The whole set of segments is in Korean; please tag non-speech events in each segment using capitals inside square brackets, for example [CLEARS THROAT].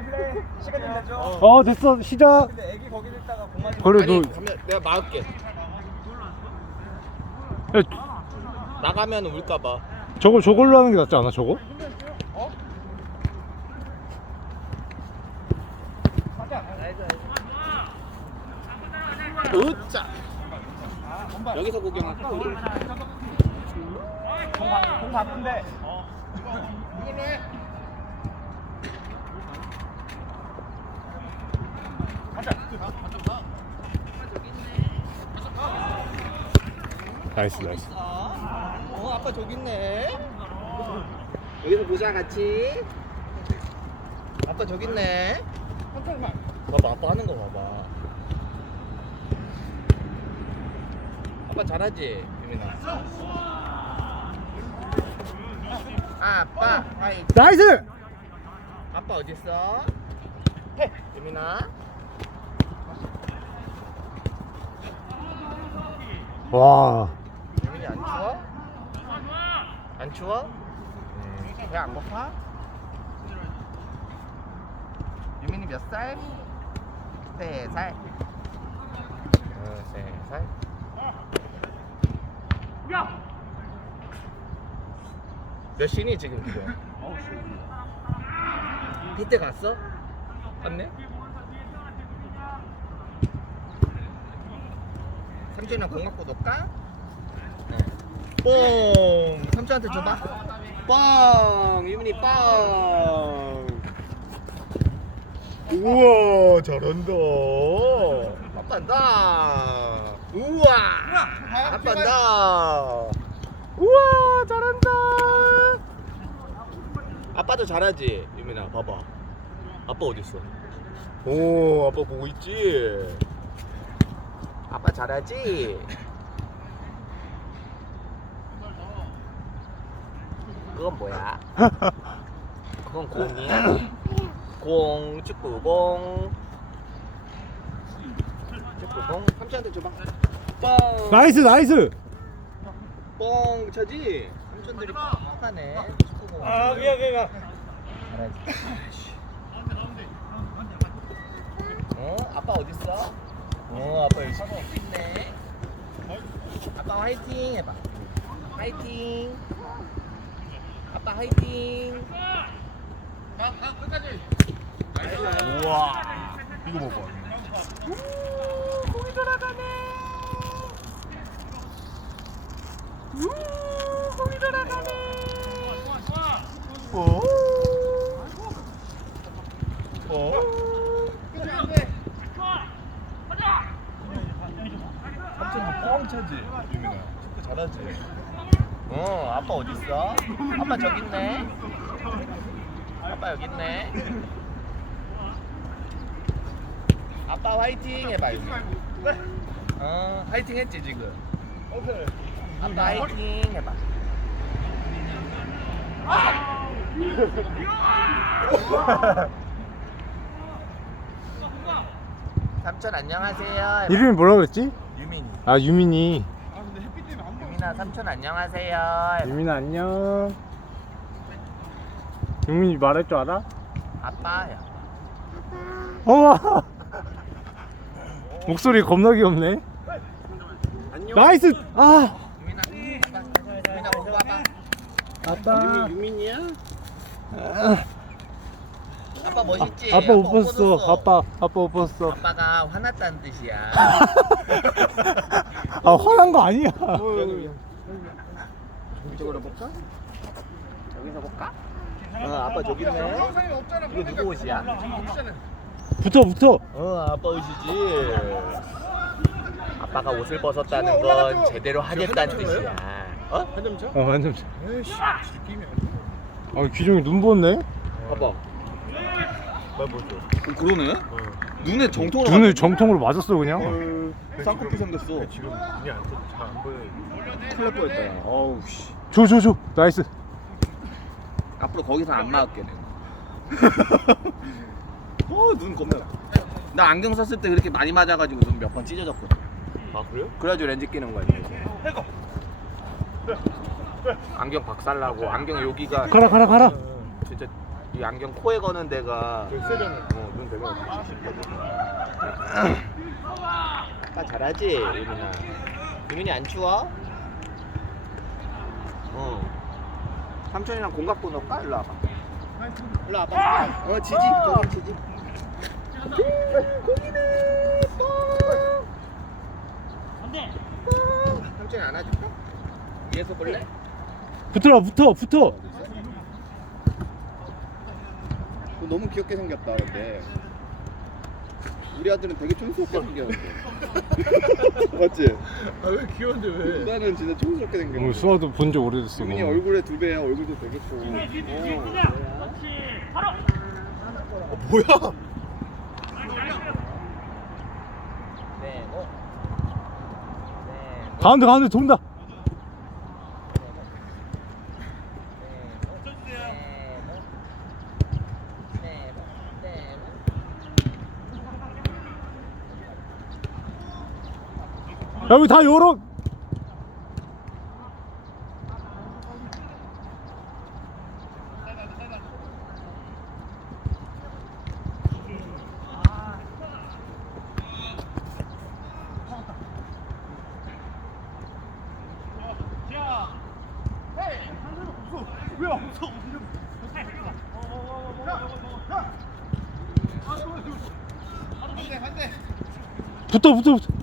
플레이 플레이 시간 좀 되죠? 어. 됐어. 시작. 근데 애기 거기 있다가 공만 좀 그래 아니 너 가면 내가 막을게. 야, 나가면 울까봐. 저거 저걸로 하는 게 낫지 않아 저거? 으짜. 여기서 구경할까? 공, 바, 공 바쁜데 나이스 나이스. 어 아빠 저기 있네. 여기서 보자 같이. 아빠 저기 있네. 봐봐 아빠 하는 거 봐봐. 아빠 잘하지 유민아? 아빠 하이. 나이스! 아빠 어딨어? 유민아? 와? 안 추워? 배 안 고파? 유민이 몇 살? 세 살. 어, 세 살. 몇 시니 지금 그거? 이때 갔어? 갔네? 삼촌이랑 공 갖고 놀까? 뽕! 삼촌한테 줘봐. 뽕! 유민이 뽕! 우와, 잘한다. 아빠다. 우와! 아빠다. 우와, 잘한다. 아빠도 잘하지, 유민아. 봐봐. 아빠 어딨어? 오, 아빠 보고 있지? 아빠 잘하지? 그건 뭐야? [LAUGHS] 그건 공이야? 공, 축구공. 축구공. 삼촌한테 줘봐. 뻥. 나이스 나이스 뻥 쳐지? 삼촌들이 뻥 하네. 축구공. 아 미안 미안. 어? 아빠 어딨어? 어, 아빠 열심히 하고 있네. 아빠 화이팅 해봐. 화이팅. 아빠 화이팅. 우와. 이거 봐봐 우, 공이 돌아가네. 우, 공이 돌아가네. 어? 어? 삼촌도 뻥 차지 유민아 축구 잘하지 어, 아빠 어디 있어? 아빠 저기 있네. 아빠 여기 있네. 아빠 화이팅 해봐 여기. 어, 화이팅 했지 지금. 아빠 화이팅 해봐. [LAUGHS] 삼촌 안녕하세요. 이름이 뭐라 그랬지? 유민이. 아 유민이 유민아 삼촌 안녕하세요. 유민아 안녕 유민이 말할 줄 알아? 아빠야. 어머 [LAUGHS] 목소리 겁나 귀엽네 나이스 아 유민아. 아빠. 유민아 보고 와봐. 아빠 유민이야? 아빠 멋있지? 아빠 못 벗었어. 아빠 아빠 못 벗었어 아빠가 화났다는 뜻이야. [LAUGHS] 아 화난 거 아니야 이쪽으로 볼까? 여기서 볼까? 어, 아빠 저기 있네. 이거 누구 옷이야? 붙어 붙어. 어, 아빠 옷이지. 아빠가 옷을 벗었다는 건 제대로 하겠다는 뜻이야. 어? 한점 쳐? 어 완전. 에이씨 느낌이 아. 귀종이 눈 부었네? 봐봐. 말 보죠 그러네? 눈에 정통으로 눈을 정통으로 맞았어 그냥? 쌍꺼풀 생겼어. 지금 눈이 안잘안 보여 큰일 날 뻔했다. 어우 씨. 줘 줘 줘. 나이스 앞으로 거기서 안 막을게 내가. [LAUGHS] 어눈 겁나 나 안경 썼을 때 그렇게 많이 맞아가지고 눈 몇 번 찢어졌거든. 아 그래요? 그래가지고 렌즈 끼는 거야. 이제. 안경 박살나고 안경 여기가 가라 가라 가라 진짜 이 안경 코에 거는 데가 되게 세잖아. 어, 눈 되게 [CLEARS THROAT] 아 잘하지 유민아 유민이 안 추워? 어 삼촌이랑 공각도 넣을까? 일로 와봐. 일로 와봐. 어 지지. 거긴 지지. 고기네. 안돼. 삼촌이 안아줄까? 위에서 볼래? 붙어라 붙어 붙어. 너무 귀엽게 생겼다 근데 우리 아들은 되게 촌스럽게 생겼는데 [LAUGHS] 맞지? 아 왜 귀여운데 왜 나는 진짜 촌스럽게 오늘 생겼는데 수아도 본 지 오래됐어 이거. 얼굴에 두 배야 얼굴도 되게 커 어. 뭐야? 네, 뭐. 네, 뭐. 가운데 가운데 돈다 여기 다 열어 붙어 붙어 붙어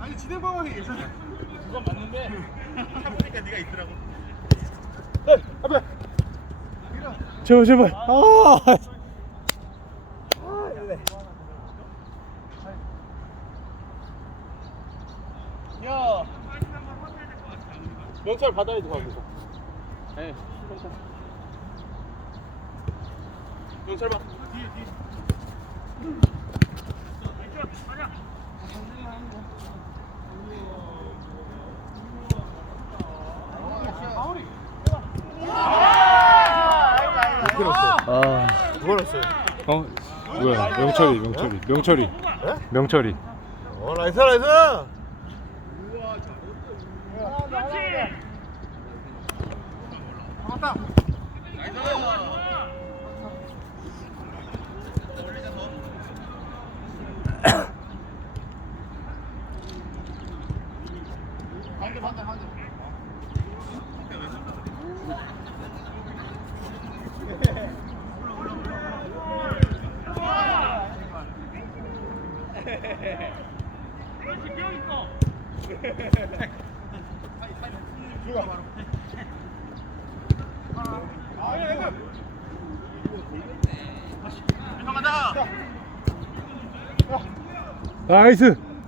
아니 예전에 그건 맞는데 해보니까 네가 있더라고. 제발 제발 아 야. 명찰 받아야 돼 거기서. 네. 명찰 받. 아. 누가 났어요? 어? 뭐야 명철이 명철이 명철이 명철이 어 나이스 나이스 나이스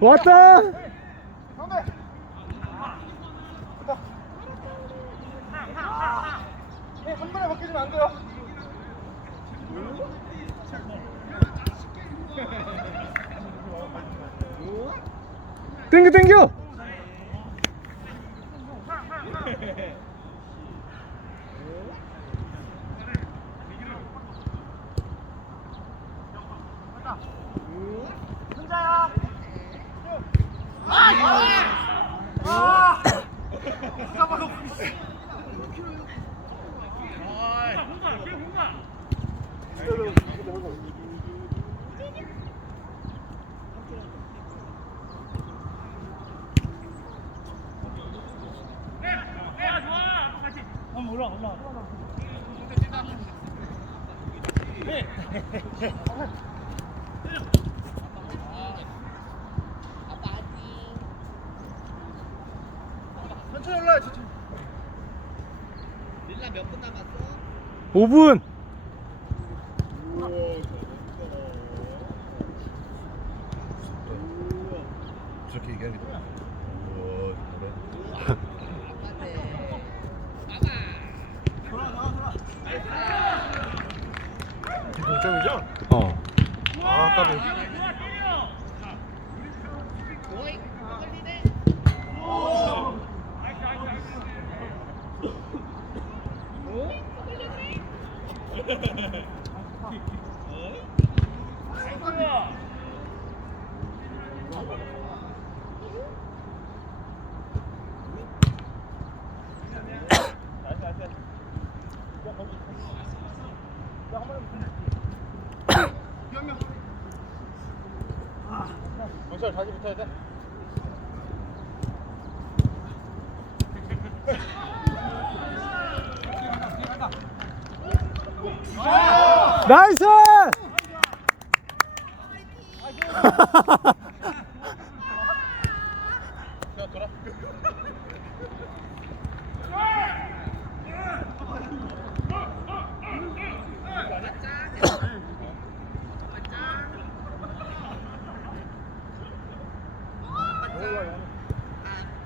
왔다 한 번에 바뀌지면 안 돼요. 땡겨 땡겨 천천히 올라와 천천히. 릴라 몇 분 남았어? 5분 저렇게 얘기하는 게 우와 그래 동점이죠? 어 아 까비 영철 다시 붙어야 돼. 나이스! [LAUGHS] [LAUGHS]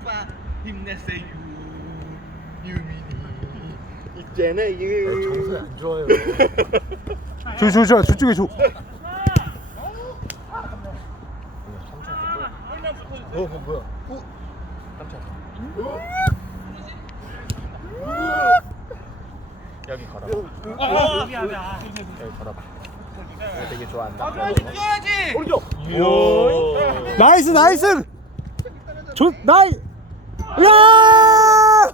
아빠 힘내세요 유민이 있잖아요 정서에 안 좋아요. 저, 저, 저, 저쪽에 줘. 어, 뭐, 뭐야? 여기 걸어 여기 걸어봐 이거 되게 좋아한다 이야. 나이스, 나이스! 조, 나이! 야!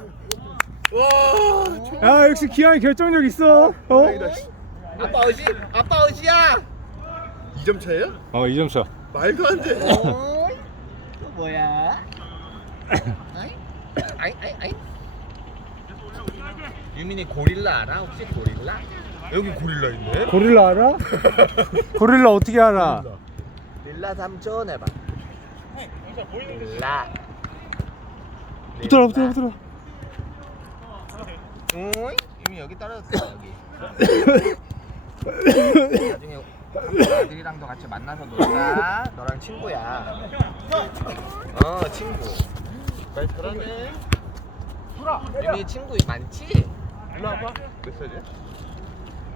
야, 역시 기아이 결정력 있어. 어? 아빠 어시 아빠 어시야 2점 차예요? 어, 2점 차. 말도 안 돼. 어이 또 뭐야 아이 아이 아이 아이 유민이 고릴라 알아 혹시 고릴라 여기 고릴라 있네. 고릴라 알아? 고릴라 어떻게 알아? 릴라 삼촌 해봐 릴라 붙어라, 붙어라, 붙어라. 어이 유민 여기 떨어졌어 여기 나중에 아들이랑도 같이 만나서 놀자 너랑 친구야 어 친구 말 잘하네. 유민이 친구 많지? 일로 와봐. 몇 살이야?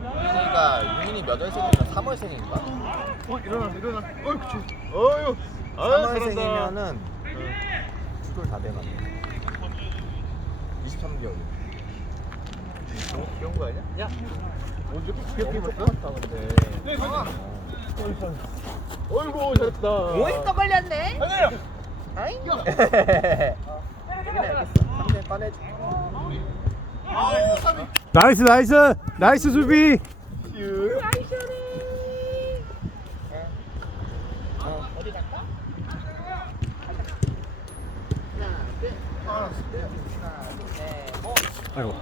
유민이가 유민이 몇 월생인가 3월생인가? 어, 일어나, 일어나. 어이, 그치. 어유. 아, 잘한다. 3월생이면은 죽을 다 돼가네 23개월 너무 귀여운 거 아니야? 야. 언제 귀엽게 엄청 입었어? 근데 어이구, 잘했다. 오이 또 걸렸네 아이 그래 알겠어 3대 꺼내줄게 나이스, 나이스! 나이스 수비! 아이고.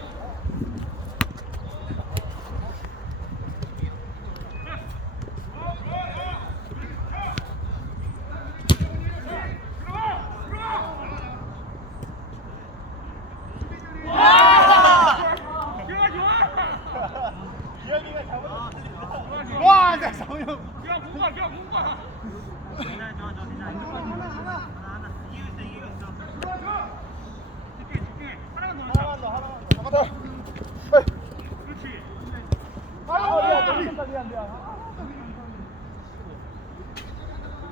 와, 나 정영. 야, 뭔가, 야, 뭔가. 하나, 하나.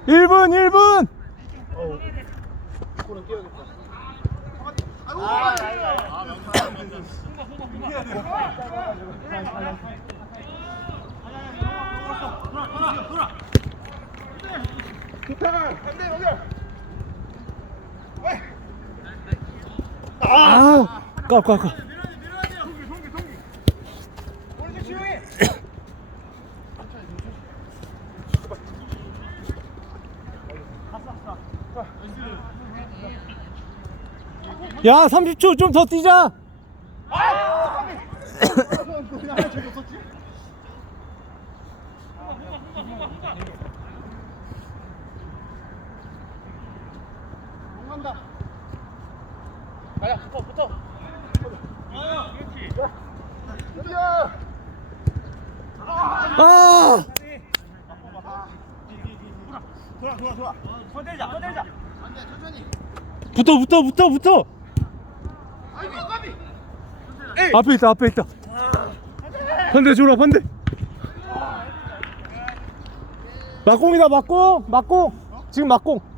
1분 1분. 아 깝깝깝 야, 30초 좀 더 뛰자! 간다. 가자, 붙어, 붙어. 아! 좋아, 좋아, 좋아. 손 때리자, 손 때리자. 붙어, 붙어, 붙어, 붙어! 아이고, 까비. 앞에 있다, 앞에 있다. 반대 줘라, 반대. 막공이다, 막공, 막공. 지금 막공.